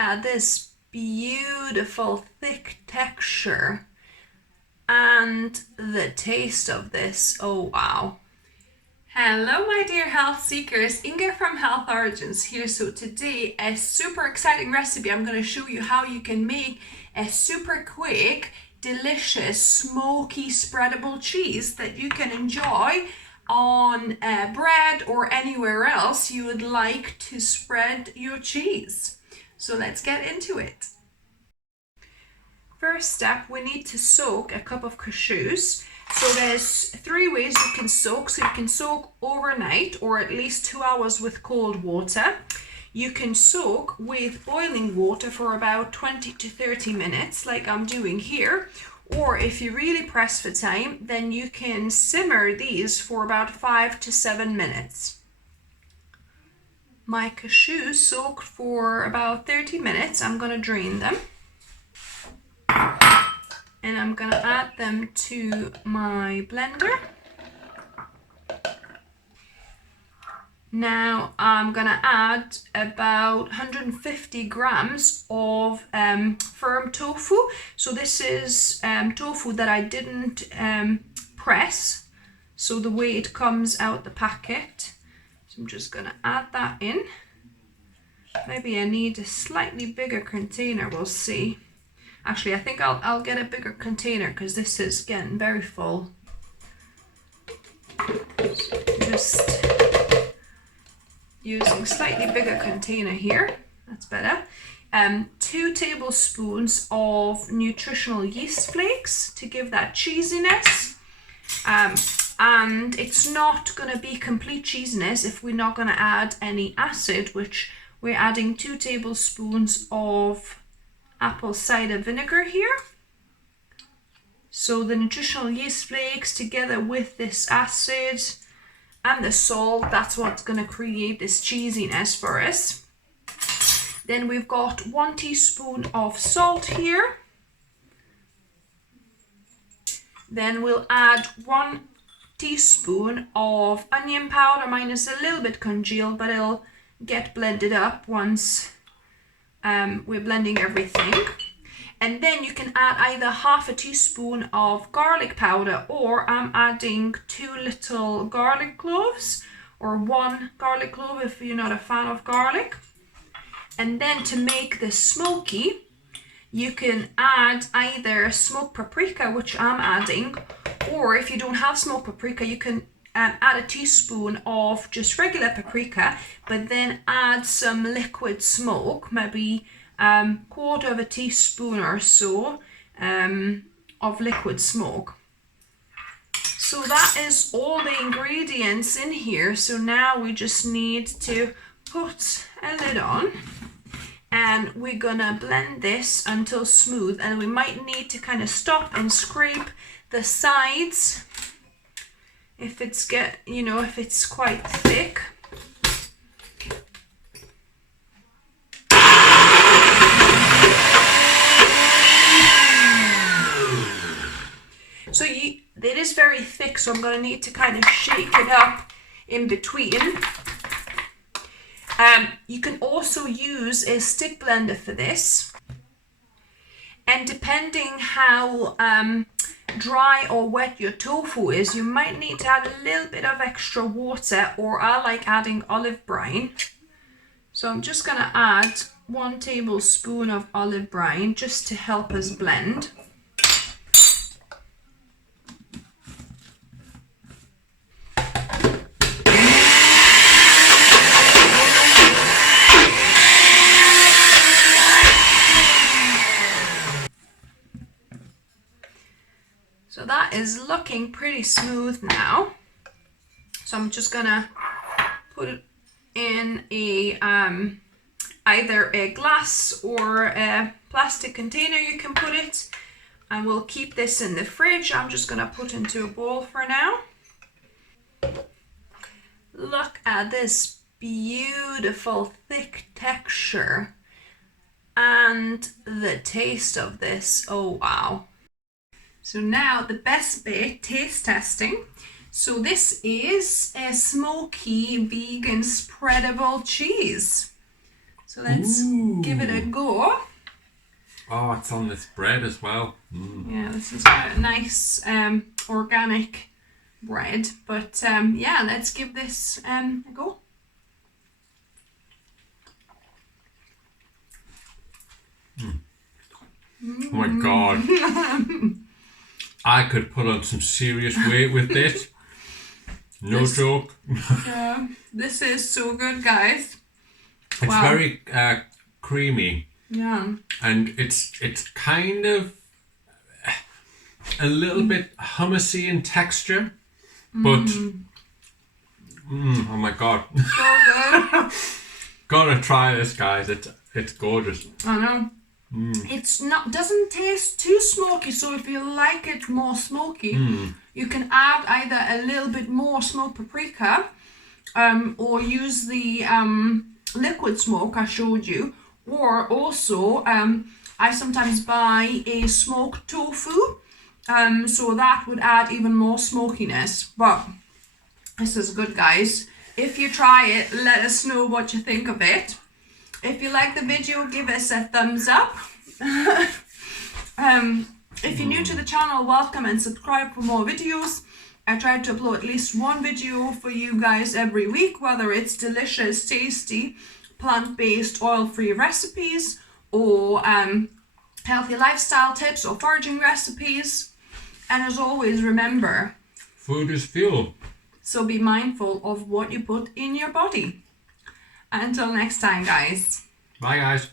at this beautiful thick texture and the taste of this. Oh wow. Hello my dear health seekers, Inga from Health Origins here. So today a super exciting recipe. I'm going to show you how you can make a super quick, delicious, smoky spreadable cheese that you can enjoy on bread or anywhere else you would like to spread your cheese. So let's get into it. First step, we need to soak a cup of cashews. So there's 3 ways you can soak. So you can soak overnight or at least 2 hours with cold water. You can soak with boiling water for about 20 to 30 minutes like I'm doing here. Or if you really press for time, then you can simmer these for about 5 to 7 minutes. My cashews soaked for about 30 minutes. I'm going to drain them. And I'm going to add them to my blender. Now I'm going to add about 150 grams of firm tofu. So this is tofu that I didn't press. So the way it comes out the packet. So I'm just going to add that in. Maybe I need a slightly bigger container, we'll see. Actually, I think I'll get a bigger container because this is getting very full. So just using slightly bigger container here. That's better. 2 tablespoons of nutritional yeast flakes to give that cheesiness. And it's not going to be complete cheesiness if we're not going to add any acid, which we're adding 2 tablespoons of apple cider vinegar here. So the nutritional yeast flakes together with this acid and the salt, that's what's going to create this cheesiness for us. Then we've got 1 teaspoon of salt here. Then we'll add 1 teaspoon of onion powder. Mine is a little bit congealed, but it'll get blended up once we're blending everything. And then you can add either half a teaspoon of garlic powder, or I'm adding 2 little garlic cloves, or 1 garlic clove if you're not a fan of garlic. And then to make this smoky, you can add either smoked paprika, which I'm adding, or if you don't have smoked paprika, you can add a teaspoon of just regular paprika, but then add some liquid smoke, maybe 1/4 of a teaspoon or so of liquid smoke. So that is all the ingredients in here. So now we just need to put a lid on and we're gonna blend this until smooth, and we might need to kind of stop and scrape the sides if it's if it's quite thick. So it is very thick, so I'm going to need to kind of shake it up in between. You can also use a stick blender for this. And depending how dry or wet your tofu is, you might need to add a little bit of extra water, or I like adding olive brine. So I'm just going to add 1 tablespoon of olive brine just to help us blend. So that is looking pretty smooth now. So I'm just gonna put it in a either a glass or a plastic container you can put it, and we'll keep this in the fridge. I'm just gonna put into a bowl for now. Look at this beautiful thick texture and the taste of this. Oh wow. So now the best bit, taste testing. So this is a smoky vegan spreadable cheese. So let's give it a go. Oh, it's on this bread as well. Yeah, this is quite a nice organic bread. But yeah, let's give this a go. Oh my god. I could put on some serious weight with this. No joke. Yeah, this is so good, guys. It's very creamy. Yeah. And it's kind of a little bit hummusy in texture. But oh my god. So good. Gotta try this, guys. It's gorgeous. I know. It's not doesn't taste too smoky, so if you like it more smoky, you can add either a little bit more smoked paprika, or use the liquid smoke I showed you, or also I sometimes buy a smoked tofu, so that would add even more smokiness. But this is good, guys. If you try it, let us know what you think of it. If you like the video, give us a thumbs up. If you're new to the channel, welcome and subscribe for more videos. I try to upload at least one video for you guys every week, whether it's delicious, tasty, plant-based, oil-free recipes, or healthy lifestyle tips or foraging recipes. And as always, remember, food is fuel. So be mindful of what you put in your body. Until next time, guys. Bye, guys.